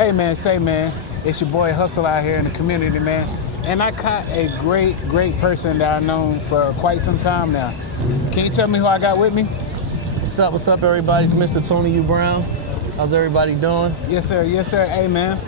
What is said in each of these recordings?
Hey man, it's your boy Hustle out here in the community, man. And I caught a great person that I've known for quite some time now. Can you tell me who I got with me? What's up, everybody? It's Mr. Tony U. Brown. How's everybody doing? Yes, sir. Hey, man.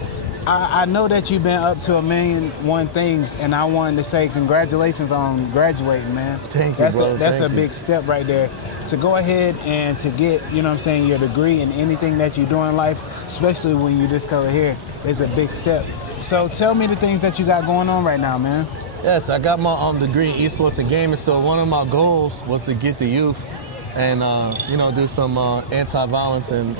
I know that you've been up to 1,000,001 things, and I wanted to say congratulations on graduating, man. Thank you, bro. That's a big step right there. To go ahead and to get, your degree in anything that you do in life, especially when you this color here, is a big step. So tell me the things that you got going on right now, man. Yes, I got my degree in esports and gaming, so one of my goals was to get the youth and, do some anti-violence and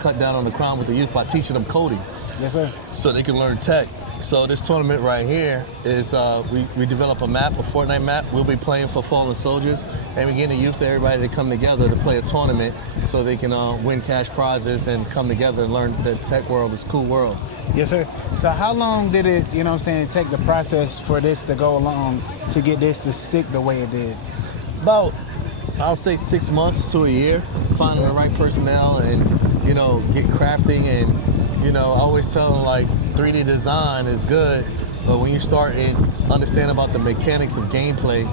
cut down on the crime with the youth by teaching them coding. Yes, sir. So they can learn tech. So this tournament right here is, we develop a map, a Fortnite map. We'll be playing for fallen soldiers, and we're getting the youth, everybody to come together to play a tournament so they can win cash prizes and come together and learn the tech world is a cool world. Yes, sir. So how long did it, take the process for this to go along to get this to stick the way it did? About, I'll say 6 months to a year, finding the right personnel and, get crafting and, I always tell them, like, 3D design is good, but when you start and understand about the mechanics of gameplay,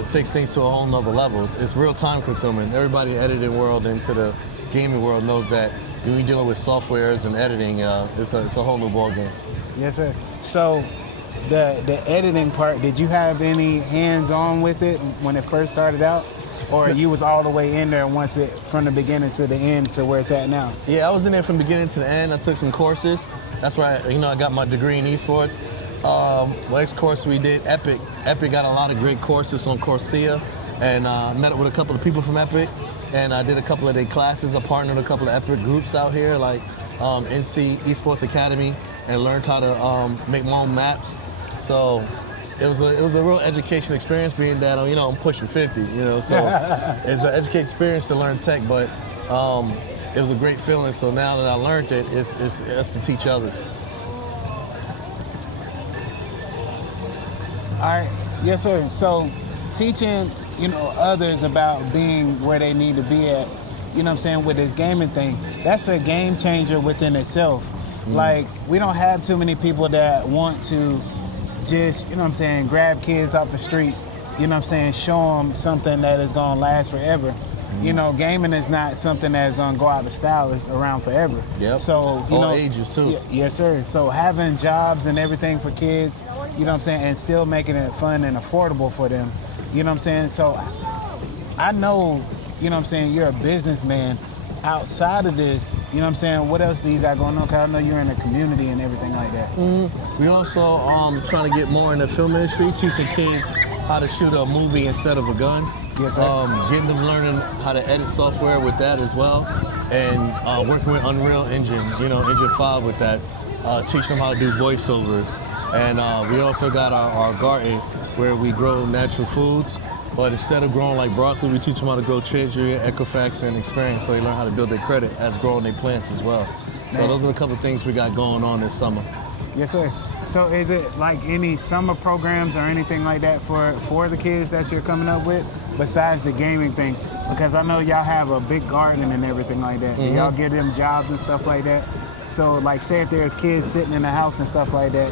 it takes things to a whole nother level. It's real time consuming. Everybody in the editing world and to the gaming world knows that when you're dealing with softwares and editing, it's a whole new ball game. Yes, sir. So the editing part, did you have any hands-on with it when it first started out? Or you was all the way in there once it from the beginning to the end to where it's at now? Yeah, I was in there from the beginning to the end. I took some courses. That's where I got my degree in esports. Next course we did Epic. Epic got a lot of great courses on Coursera, and I met up with a couple of people from Epic, and I did a couple of their classes. I partnered with a couple of Epic groups out here, like NC Esports Academy, and learned how to make my own maps. So it was a real education experience, being that I'm pushing 50, so it's an education experience to learn tech, but it was a great feeling. So now that I learned it, it's to teach others. All right, yes, sir. So teaching, others about being where they need to be at, with this gaming thing, that's a game changer within itself. Like, we don't have too many people that want to just, grab kids off the street, show them something that is going to last forever. Gaming is not something that is going to go out of style. It's around forever. Yep. So, all ages too. Yes, sir. So having jobs and everything for kids, and still making it fun and affordable for them, So I know, you're a businessman. Outside of this, what else do you got going on? Because I know you're in the community and everything like that. We also trying to get more in the film industry, teaching kids how to shoot a movie instead of a gun. Yes, sir. Getting them learning how to edit software with that as well, and working with Unreal Engine, Engine 5 with that, teaching them how to do voiceovers. And we also got our garden where we grow natural foods. But instead of growing like broccoli, we teach them how to grow Treasury, Equifax, and Experience, so they learn how to build their credit as growing their plants as well. So those are a couple of things we got going on this summer. Yes, sir. So is it like any summer programs or anything like that for the kids that you're coming up with, besides the gaming thing? Because I know y'all have a big garden and everything like that. Do y'all give them jobs and stuff like that? So like, say if there's kids sitting in the house and stuff like that,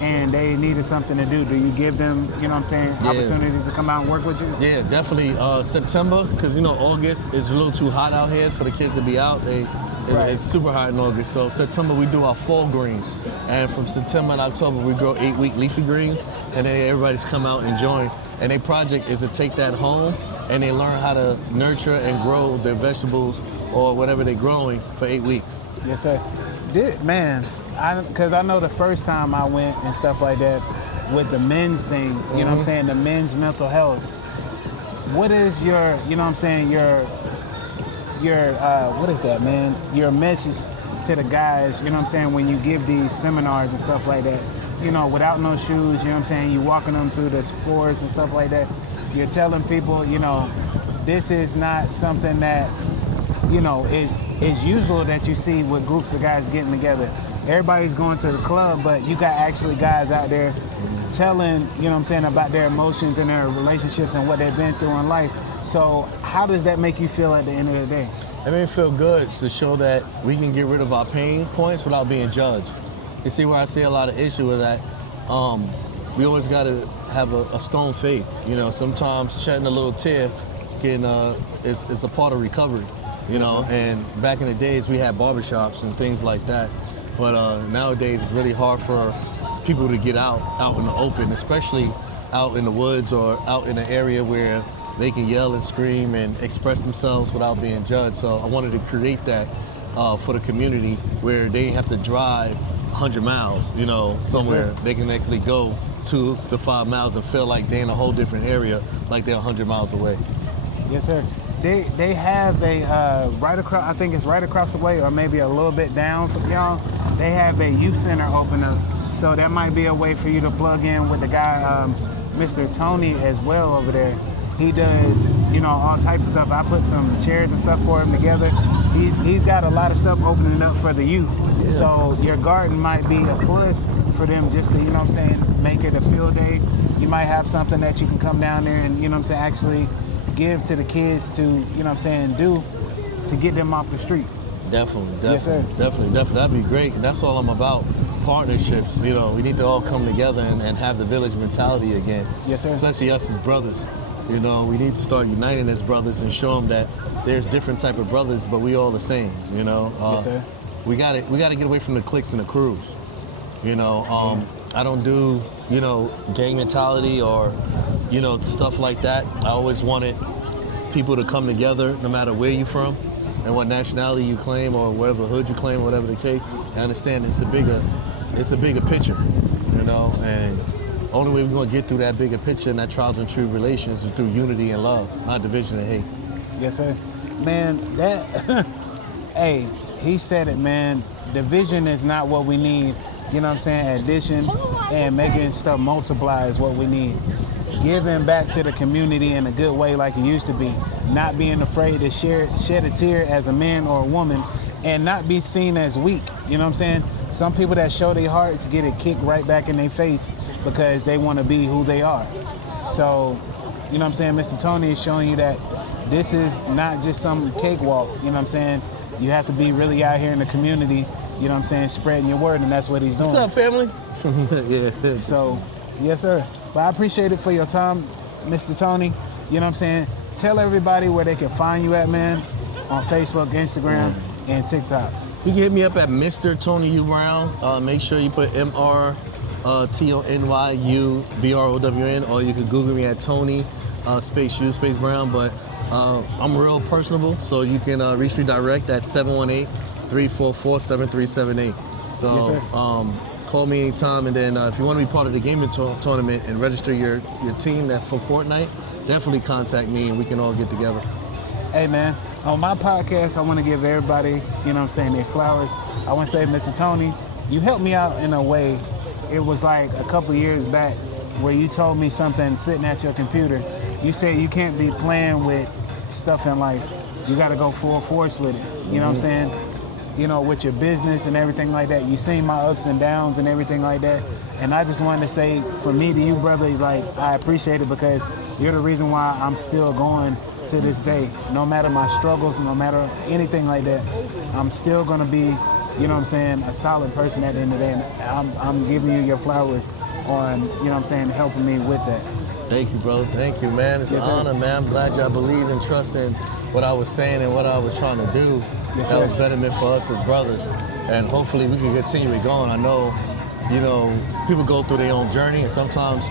and they needed something to do you give them, opportunities to come out and work with you? Yeah, definitely. September, because, August is a little too hot out here for the kids to be out. It's super hot in August. So September, we do our fall greens. And from September and October, we grow 8-week leafy greens. And then everybody's come out and join. And their project is to take that home, and they learn how to nurture and grow their vegetables or whatever they're growing for 8 weeks. Yes, sir. Man, because I know the first time I went and stuff like that with the men's thing, the men's mental health. What is your, what is that, man? Your message to the guys, when you give these seminars and stuff like that, without no shoes, you walking them through the floors and stuff like that. You're telling people, this is not something that, is usual that you see with groups of guys getting together. Everybody's going to the club, but you got actually guys out there telling, about their emotions and their relationships and what they've been through in life. So how does that make you feel at the end of the day? It made me feel good to show that we can get rid of our pain points without being judged. You see where I see a lot of issue with that? We always got to have a stone faith. You know, sometimes shedding a little tear is a part of recovery. You know, and back in the days we had barbershops and things like that. But nowadays it's really hard for people to get out in the open, especially out in the woods or out in an area where they can yell and scream and express themselves without being judged. So I wanted to create that for the community where they have to drive 100 miles, you know, somewhere they can actually go 2 to 5 miles and feel like they're in a whole different area, like they're 100 miles away. Yes, sir. They have a right across, I think it's right across the way or maybe a little bit down from y'all, they have a youth center open up. So that might be a way for you to plug in with the guy, Mr. Tony as well over there. He does, you know, all types of stuff. I put some chairs and stuff for him together. He's got a lot of stuff opening up for the youth. Yeah. So your garden might be a plus for them just to, you know what I'm saying, make it a field day. You might have something that you can come down there and, you know what I'm saying, actually give to the kids to, you know what I'm saying, do to get them off the street. Definitely. Yes, sir. Definitely. That'd be great. And that's all I'm about. Partnerships, you know, we need to all come together and have the village mentality again. Yes, sir. Especially us as brothers. You know, we need to start uniting as brothers and show them that there's different type of brothers, but we all the same. You know, yes, sir. We got to get away from the cliques and the crews. You know, I don't do, you know, gang mentality or, you know, stuff like that. I always wanted people to come together, no matter where you're from and what nationality you claim or whatever hood you claim, whatever the case. I understand it's a bigger picture, you know, and only way we're going to get through that bigger picture and that trials and true relations is through unity and love, not division and hate. Yes, sir. Man, that, hey, he said it, man. Division is not what we need. You know what I'm saying? Addition and making stuff multiply is what we need. Giving back to the community in a good way like it used to be. Not being afraid to shed a tear as a man or a woman and not be seen as weak. You know what I'm saying? Some people that show their hearts get it kicked right back in their face because they want to be who they are. So, you know what I'm saying? Mr. Tony is showing you that this is not just some cakewalk. You know what I'm saying? You have to be really out here in the community, you know what I'm saying, spreading your word, and that's what he's doing. What's up, family? Yeah. So, yes, sir. But I appreciate it for your time, Mr. Tony. You know what I'm saying? Tell everybody where they can find you at, man, on Facebook, Instagram, and TikTok. You can hit me up at Mr. Tony U Brown. Make sure you put MrTonyUBrown, or you can Google me at Tony space U space Brown. But I'm real personable, so you can reach me direct at 718-344-7378. So yes, sir. Call me anytime, and then if you want to be part of the gaming tournament and register your team for Fortnite, definitely contact me and we can all get together. Hey, man, on my podcast, I want to give everybody, you know what I'm saying, their flowers. I want to say, Mr. Tony, you helped me out in a way. It was like a couple years back where you told me something sitting at your computer. You said you can't be playing with stuff in life. You got to go full force with it. You know what I'm saying? You know, with your business and everything like that. You seen my ups and downs and everything like that. And I just wanted to say, from me to you, brother, like, I appreciate it because you're the reason why I'm still going to this day. No matter my struggles, no matter anything like that, I'm still going to be, you know what I'm saying, a solid person at the end of the day. And I'm giving you your flowers on, you know what I'm saying, helping me with that. Thank you, brother. Thank you, man. It's an honor, man. I'm glad y'all believe and trust in what I was saying and what I was trying to do. Yes, that was betterment for us as brothers. And hopefully we can continue it going. I know, you know, people go through their own journey, and sometimes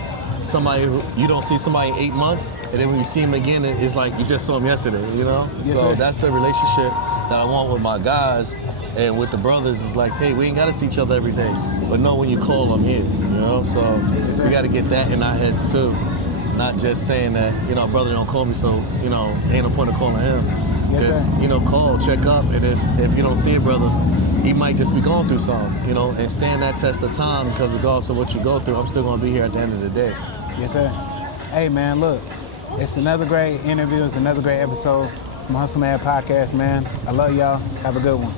you don't see somebody in 8 months, and then when you see them again, it's like you just saw them yesterday, you know? Yes, so sir. That's the relationship that I want with my guys and with the brothers. It's like, hey, we ain't got to see each other every day, but know when you call, I'm here, you know? So yes, we got to get that in our heads too. Not just saying that, you know, brother don't call me, so, you know, ain't no point of calling him. Yes, just, sir. you know, call, check up, and if you don't see it, brother, he might just be going through something, you know, and stand that test of time, because regardless of what you go through, I'm still going to be here at the end of the day. Yes, sir. Hey, man, look, it's another great interview. It's another great episode from Hustle Man Podcast, man. I love y'all. Have a good one.